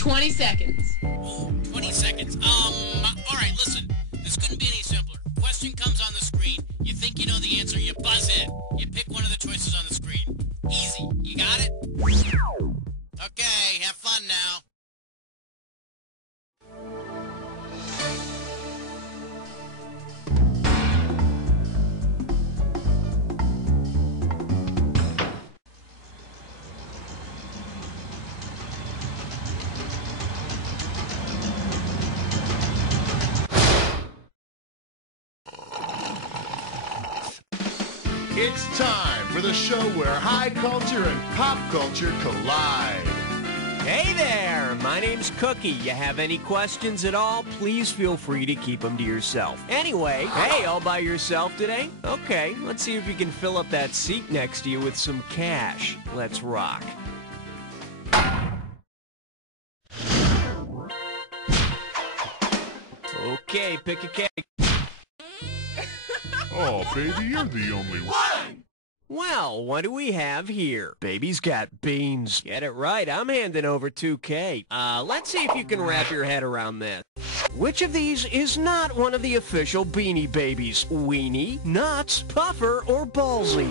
20 seconds. Ooh, 20 seconds. All right, listen. This couldn't be any simpler. Question comes on the screen. You think you know the answer, you buzz in. You pick one of the choices on the screen. Easy. You got it? Okay, have fun now. It's time for the show where high culture and pop culture collide. Hey there, my name's Cookie. You have any questions at all, please feel free to keep them to yourself. Anyway, hey, all by yourself today? Okay, let's see if you can fill up that seat next to you with some cash. Let's rock. Okay, pick a category. Oh, baby, you're the only one. Well, what do we have here? Baby's got beans. Get it right, I'm handing over 2K. Let's see if you can wrap your head around this. Which of these is not one of the official Beanie Babies? Weenie, Nuts, Puffer, or Ballsy?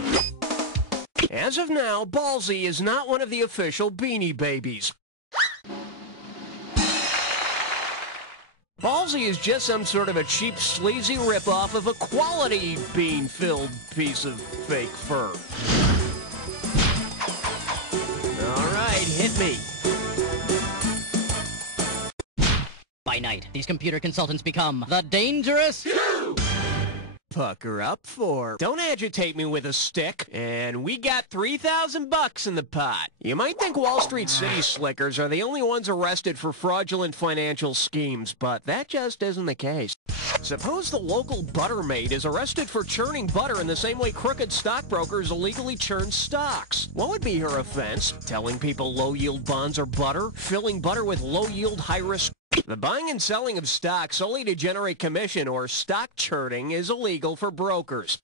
As of now, Ballsy is not one of the official Beanie Babies. Ballsy is just some sort of a cheap, sleazy ripoff of a quality bean-filled piece of fake fur. All right, hit me. By night, these computer consultants become the dangerous... Pucker up for. Don't agitate me with a stick. And we got $3,000 in the pot. You might think Wall Street city slickers are the only ones arrested for fraudulent financial schemes, but that just isn't the case. Suppose the local butter maid is arrested for churning butter in the same way crooked stockbrokers illegally churn stocks. What would be her offense? Telling people low-yield bonds are butter? Filling butter with low-yield, high-risk... The buying and selling of stock solely to generate commission or stock churning is illegal for brokers.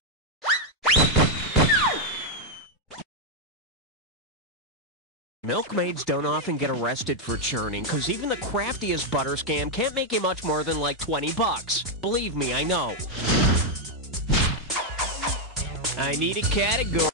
Milkmaids don't often get arrested for churning because even the craftiest butter scam can't make you much more than like $20. Believe me, I know. I need a category.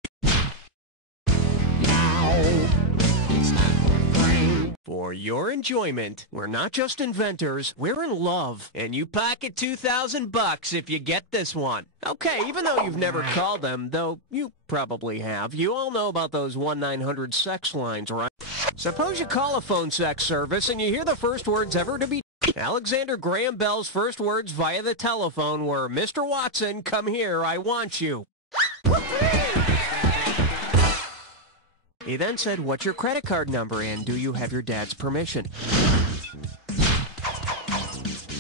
For your enjoyment, we're not just inventors, we're in love. And you pocket $2,000 if you get this one. Okay, even though you've never called them, though you probably have, you all know about those 1-900 sex lines, right? Suppose you call a phone sex service and you hear the first words ever to be... Alexander Graham Bell's first words via the telephone were, "Mr. Watson, come here, I want you." He then said, "What's your credit card number and do you have your dad's permission?"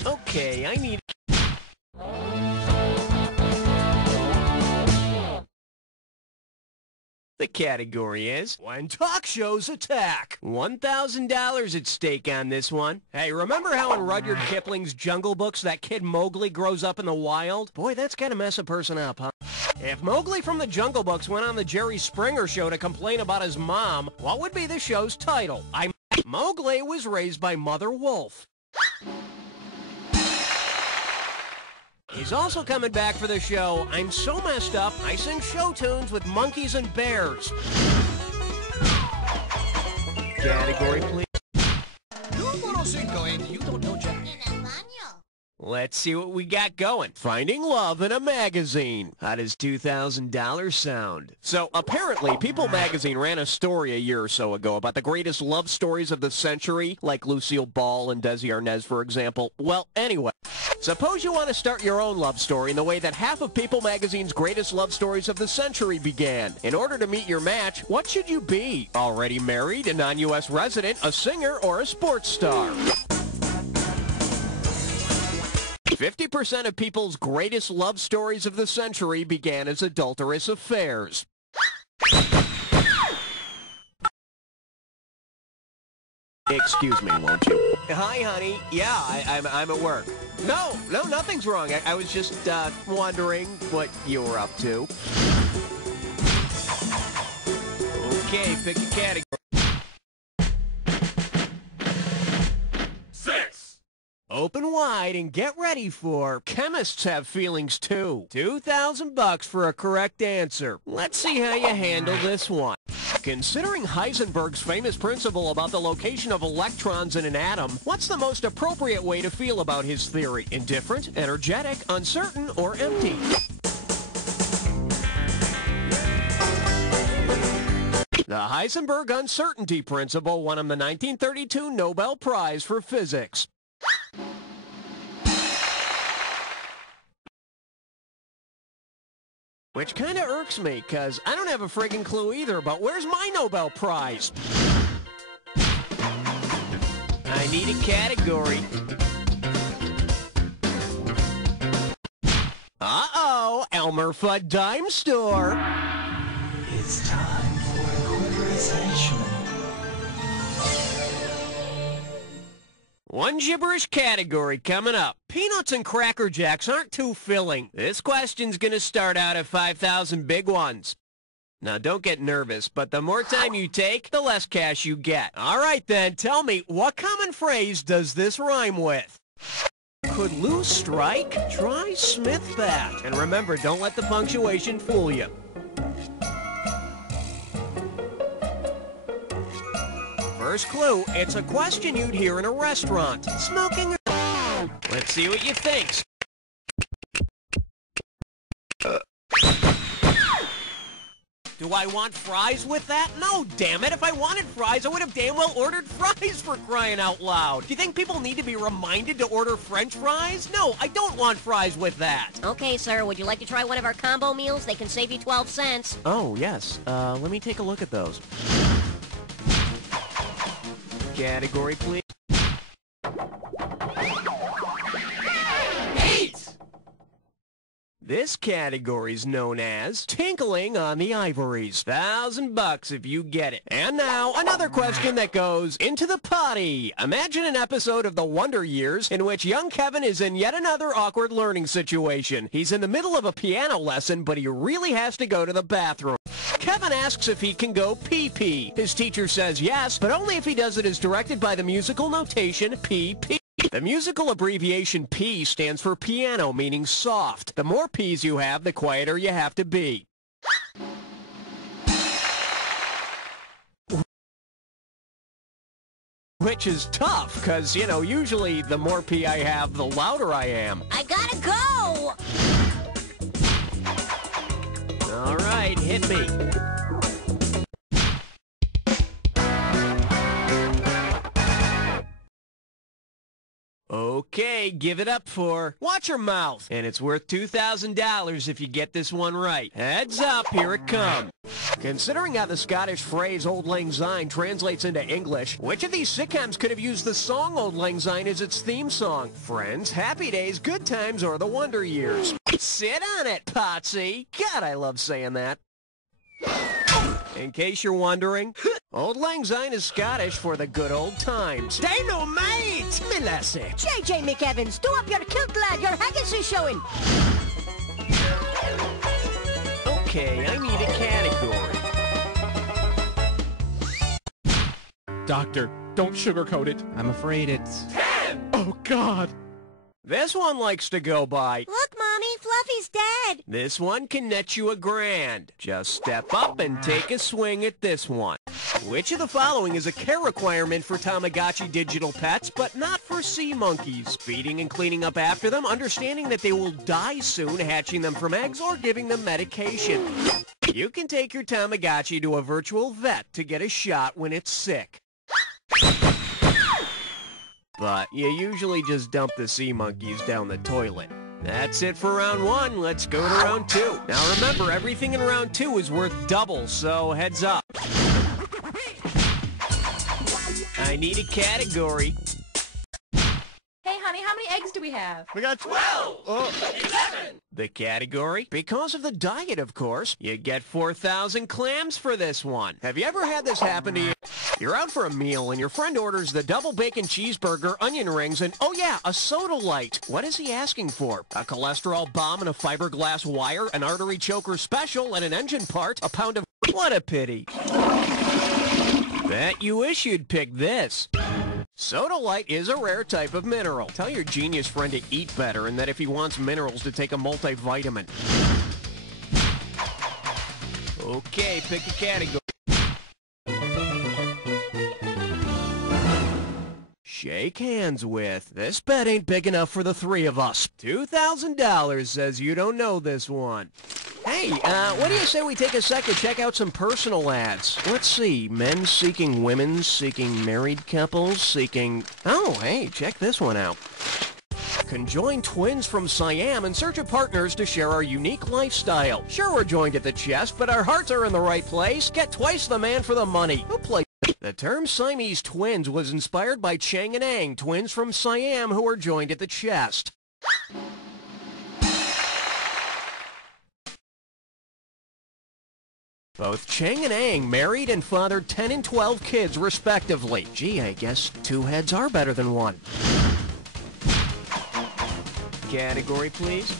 Okay, I need... The category is when talk shows attack. $1,000 at stake on this one. Hey, remember how in Rudyard Kipling's Jungle Books that kid Mowgli grows up in the wild? Boy, that's gotta mess a person up, huh? If Mowgli from the Jungle Books went on the Jerry Springer show to complain about his mom, what would be the show's title? Mowgli was raised by Mother Wolf. He's also coming back for the show I'm So Messed Up, I Sing Show Tunes with Monkeys and Bears. Category, please. Número 5, and you don't know Jack. Let's see what we got going. Finding love in a magazine. How does $2,000 sound? So, apparently, People magazine ran a story a year or so ago about the greatest love stories of the century, like Lucille Ball and Desi Arnaz, for example. Well, anyway, suppose you want to start your own love story in the way that half of People magazine's greatest love stories of the century began. In order to meet your match, what should you be? Already married, a non-U.S. resident, a singer, or a sports star? 50% of People's greatest love stories of the century began as adulterous affairs. Excuse me, won't you? Hi, honey. Yeah, I'm at work. No, nothing's wrong. I was just wondering what you were up to. Okay, pick a category. Open wide and get ready for chemists have feelings too. 2,000 bucks for a correct answer. Let's see how you handle this one. Considering Heisenberg's famous principle about the location of electrons in an atom, what's the most appropriate way to feel about his theory? Indifferent, energetic, uncertain, or empty? The Heisenberg uncertainty principle won him the 1932 Nobel Prize for Physics. Which kind of irks me, because I don't have a friggin' clue either, but where's my Nobel Prize? I need a category. Uh-oh, Elmer Fudd Dime Store. It's time for equalization. One gibberish category coming up. Peanuts and Cracker Jacks aren't too filling. This question's gonna start out at 5,000 big ones. Now don't get nervous, but the more time you take, the less cash you get. Alright then, tell me, what common phrase does this rhyme with? Could Lou strike? Try Smith bat. And remember, don't let the punctuation fool you. First clue, it's a question you'd hear in a restaurant. Smoking or... Let's see what you think. Do I want fries with that? No, damn it. If I wanted fries, I would have damn well ordered fries, for crying out loud. Do you think people need to be reminded to order French fries? No, I don't want fries with that. Okay, sir. Would you like to try one of our combo meals? They can save you 12 cents. Oh, yes. Let me take a look at those. Category, please. 8! This category's known as Tinkling on the Ivories. 1,000 bucks if you get it. And now, another question that goes into the potty. Imagine an episode of The Wonder Years in which young Kevin is in yet another awkward learning situation. He's in the middle of a piano lesson, but he really has to go to the bathroom. Kevin asks if he can go pee-pee. His teacher says yes, but only if he does it as directed by the musical notation P-P. The musical abbreviation P stands for piano, meaning soft. The more P's you have, the quieter you have to be. Which is tough, because, you know, usually the more P I have, the louder I am. I gotta go! All right, hit me. Okay, give it up for Watch Your Mouth. And it's worth $2,000 if you get this one right. Heads up, here it comes. Considering how the Scottish phrase Auld Lang Syne translates into English, which of these sitcoms could have used the song Auld Lang Syne as its theme song? Friends, Happy Days, Good Times, or The Wonder Years? Sit on it, Potsy. God, I love saying that. In case you're wondering, Auld Lang Syne is Scottish for the good old times. Dynamite, me lassie. JJ McEvans, do up your kilt, lad. Your haggis is showing. Okay, I need a category. Doctor, don't sugarcoat it. I'm afraid it's... 10! Oh, God. This one likes to go by. Look, Mommy, Fluffy's dead. This one can net you $1,000. Just step up and take a swing at this one. Which of the following is a care requirement for Tamagotchi digital pets, but not for sea monkeys? Feeding and cleaning up after them, understanding that they will die soon, hatching them from eggs, or giving them medication. You can take your Tamagotchi to a virtual vet to get a shot when it's sick. But you usually just dump the sea monkeys down the toilet. That's it for round 1. Let's go to round 2. Now remember, everything in round 2 is worth double, so heads up. I need a category. Hey, honey, how many eggs do we have? We got 12! 11! The category? Because of the diet, of course. You get 4,000 clams for this one. Have you ever had this happen to you? You're out for a meal and your friend orders the double bacon cheeseburger, onion rings, and oh yeah, a soda light. What is he asking for? A cholesterol bomb and a fiberglass wire, an artery choker special, and an engine part, a pound of... What a pity. Bet you wish you'd pick this. Soda Light is a rare type of mineral. Tell your genius friend to eat better and that if he wants minerals to take a multivitamin. Okay, pick a category. Shake hands with. This bet ain't big enough for the three of us. $2,000 says you don't know this one. Hey, what do you say we take a sec to check out some personal ads? Let's see. Men seeking women, seeking married couples, seeking... Oh, hey, check this one out. Conjoined twins from Siam in search of partners to share our unique lifestyle. Sure, we're joined at the chest, but our hearts are in the right place. Get twice the man for the money. Who plays? The term Siamese twins was inspired by Chang and Ang, twins from Siam who were joined at the chest. Both Chang and Ang married and fathered 10 and 12 kids, respectively. Gee, I guess two heads are better than one. Category, please.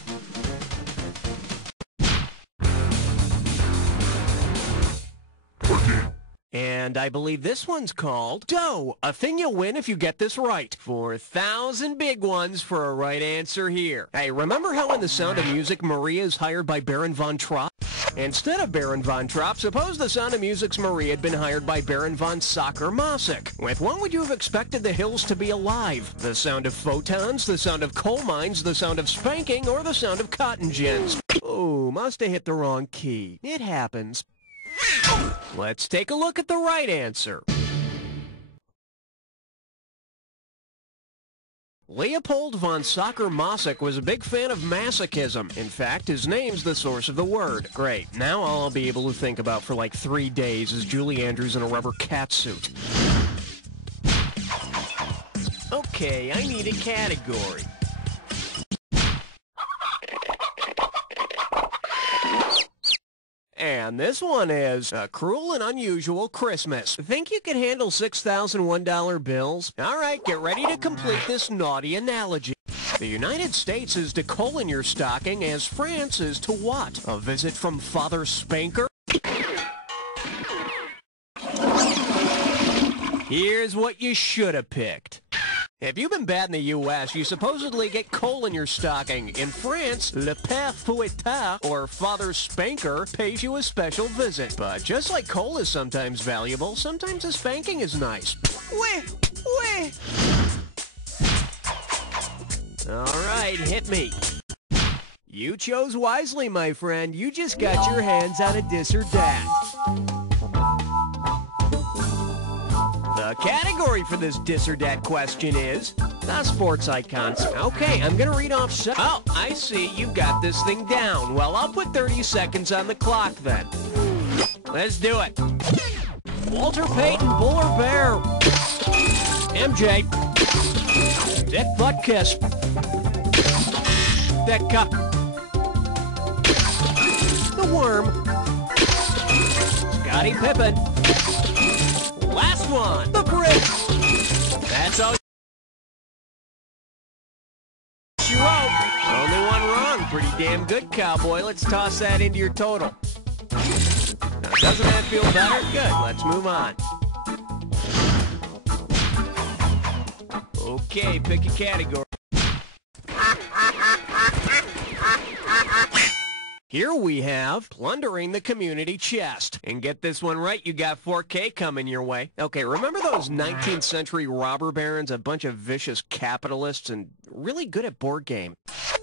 And I believe this one's called Dough, a thing you'll win if you get this right. 4,000 big ones for a right answer here. Hey, remember how in The Sound of Music, Maria is hired by Baron von Trapp? Instead of Baron von Trapp, suppose The Sound of Music's Maria had been hired by Baron von Sacher-Masoch. With what would you have expected the hills to be alive? The sound of photons, the sound of coal mines, the sound of spanking, or the sound of cotton gins? Oh, must have hit the wrong key. It happens. Let's take a look at the right answer. Leopold von Sacher-Masoch was a big fan of masochism. In fact, his name's the source of the word. Great. Now all I'll be able to think about for like 3 days is Julie Andrews in a rubber catsuit. Okay, I need a category. And this one is A Cruel and Unusual Christmas. Think you can handle $6,001 bills? All right, get ready to complete this naughty analogy. The United States is to coal in your stocking as France is to what? A visit from Father Spanker? Here's what you should have picked. If you've been bad in the U.S., you supposedly get coal in your stocking. In France, Le Père Fouettard, or Father Spanker, pays you a special visit. But just like coal is sometimes valuable, sometimes a spanking is nice. Wait. All right, hit me. You chose wisely, my friend. You just got your hands on a dis or dat. The category for this dis or dat question is the sports icons. Okay, I'm gonna read off some. Oh, I see. You've got this thing down. Well, I'll put 30 seconds on the clock then. Let's do it. Walter Payton, Buller Bear. MJ. Dick Buttkiss. Dick Cup. The Worm. Scottie Pippen. Last one, the bridge. That's all you wrote. Only one wrong. Pretty damn good, cowboy. Let's toss that into your total. Now, doesn't that feel better? Good. Let's move on. Okay, pick a category. Here we have plundering the community chest. And get this one right, you got 4K coming your way. Okay, remember those 19th century robber barons, a bunch of vicious capitalists and really good at board game?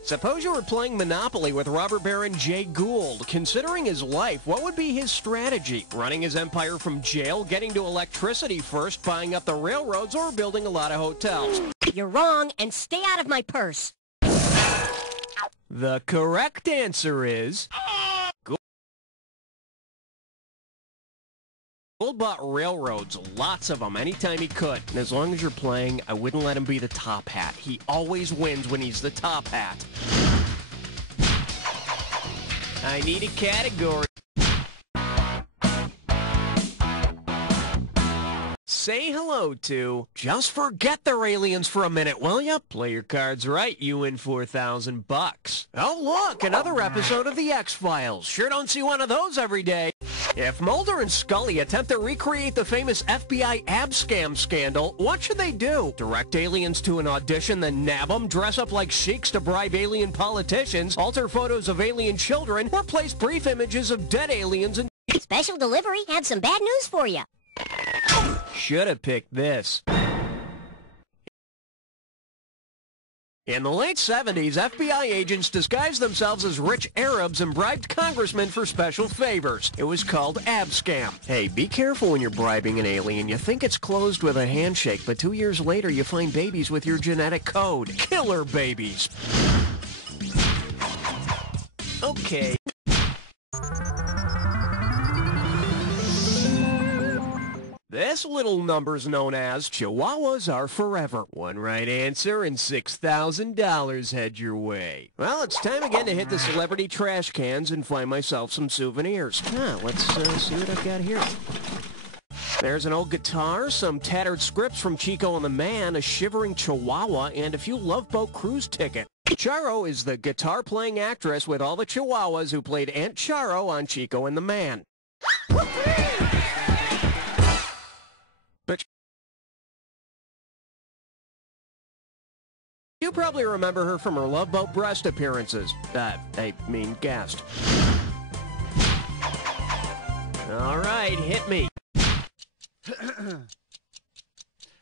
Suppose you were playing Monopoly with robber baron Jay Gould. Considering his life, what would be his strategy? Running his empire from jail, getting to electricity first, buying up the railroads, or building a lot of hotels? You're wrong, and stay out of my purse. The correct answer is... Gould bought railroads, lots of them, anytime he could. And as long as you're playing, I wouldn't let him be the top hat. He always wins when he's the top hat. I need a category. say hello to. Just forget they're aliens for a minute, will ya? Play your cards right, you win 4,000 bucks. Oh, look, another episode of The X-Files. Sure don't see one of those every day. If Mulder and Scully attempt to recreate the famous FBI ab scam scandal, what should they do? Direct aliens to an audition, then nab them, dress up like sheiks to bribe alien politicians, alter photos of alien children, or place brief images of dead aliens and... Special delivery, have some bad news for you. Should have picked this. In the late 70s, FBI agents disguised themselves as rich Arabs and bribed congressmen for special favors. It was called abscam. Hey, be careful when you're bribing an alien. You think it's closed with a handshake, but 2 years later you find babies with your genetic code. Killer babies. Okay. This little number's known as Chihuahuas Are Forever. One right answer and $6,000 head your way. Well, it's time again to hit the celebrity trash cans and find myself some souvenirs. Let's see what I've got here. There's an old guitar, some tattered scripts from Chico and the Man, a shivering chihuahua, and a few Love Boat cruise tickets. Charo is the guitar-playing actress with all the chihuahuas who played Aunt Charo on Chico and the Man. But you probably remember her from her Love Boat breast appearances. Guest. All right, hit me.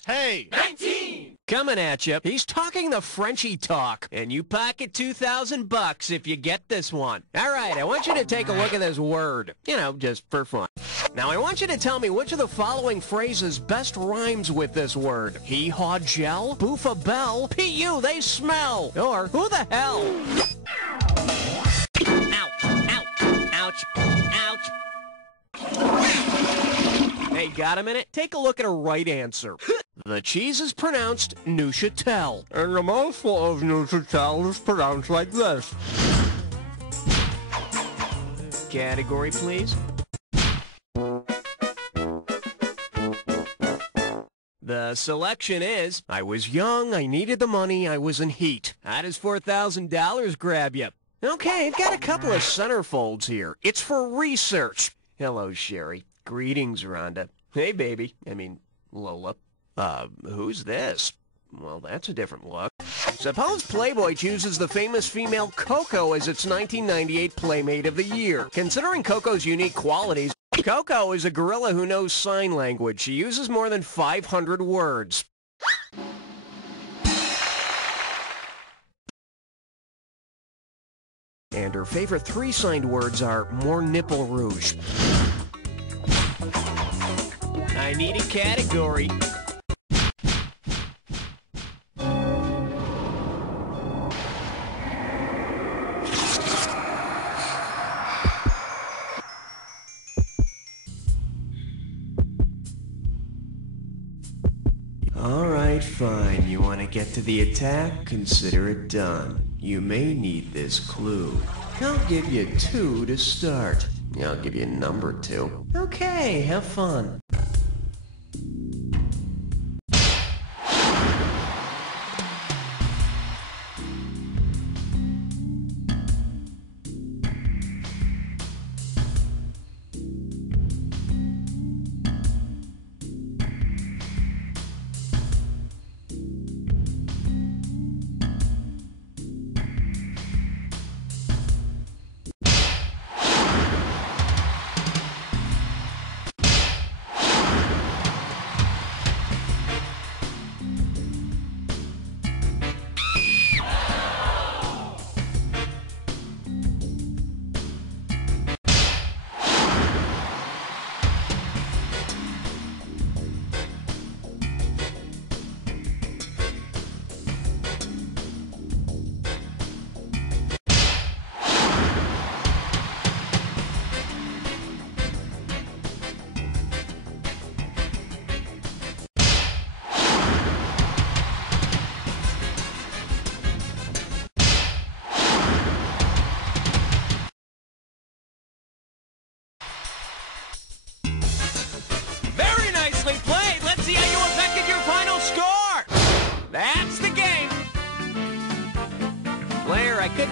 Hey! 19! Coming at you. He's talking the Frenchy talk, and you pocket 2,000 bucks if you get this one. All right, I want you to take a look at this word. You know, just for fun. Now, I want you to tell me which of the following phrases best rhymes with this word. Hee-haw gel, boof a bell, P.U. they smell, or who the hell? Ow, ow, ouch, ouch. Hey, got a minute? Take a look at a right answer. The cheese is pronounced Neufchantel. And the mouthful of Neufchantel is pronounced like this. Category, please. The selection is, I was young, I needed the money, I was in heat. How does $4,000 grab you? Okay, I've got a couple of centerfolds here. It's for research. Hello, Sherry. Greetings, Rhonda. Hey, baby. Lola. Who's this? Well, that's a different look. Suppose Playboy chooses the famous female Coco as its 1998 Playmate of the Year. Considering Coco's unique qualities, Coco is a gorilla who knows sign language. She uses more than 500 words. And her favorite 3 signed words are more nipple rouge. I need a category. Alright, fine. You want to get to the attack? Consider it done. You may need this clue. I'll give you 2 to start. I'll give you number 2. Okay, have fun.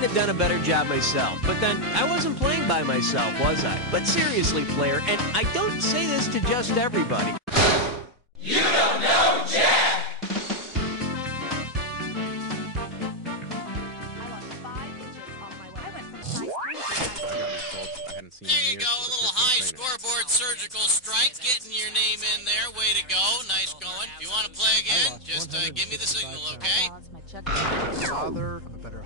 have done a better job myself. But then, I wasn't playing by myself, was I? But seriously, player, and I don't say this to just everybody. You don't know Jack! There you go, a little high scoreboard surgical strike, getting your name in there. Way to go, nice going. If you want to play again, just give me the signal, okay? Father, I'm a better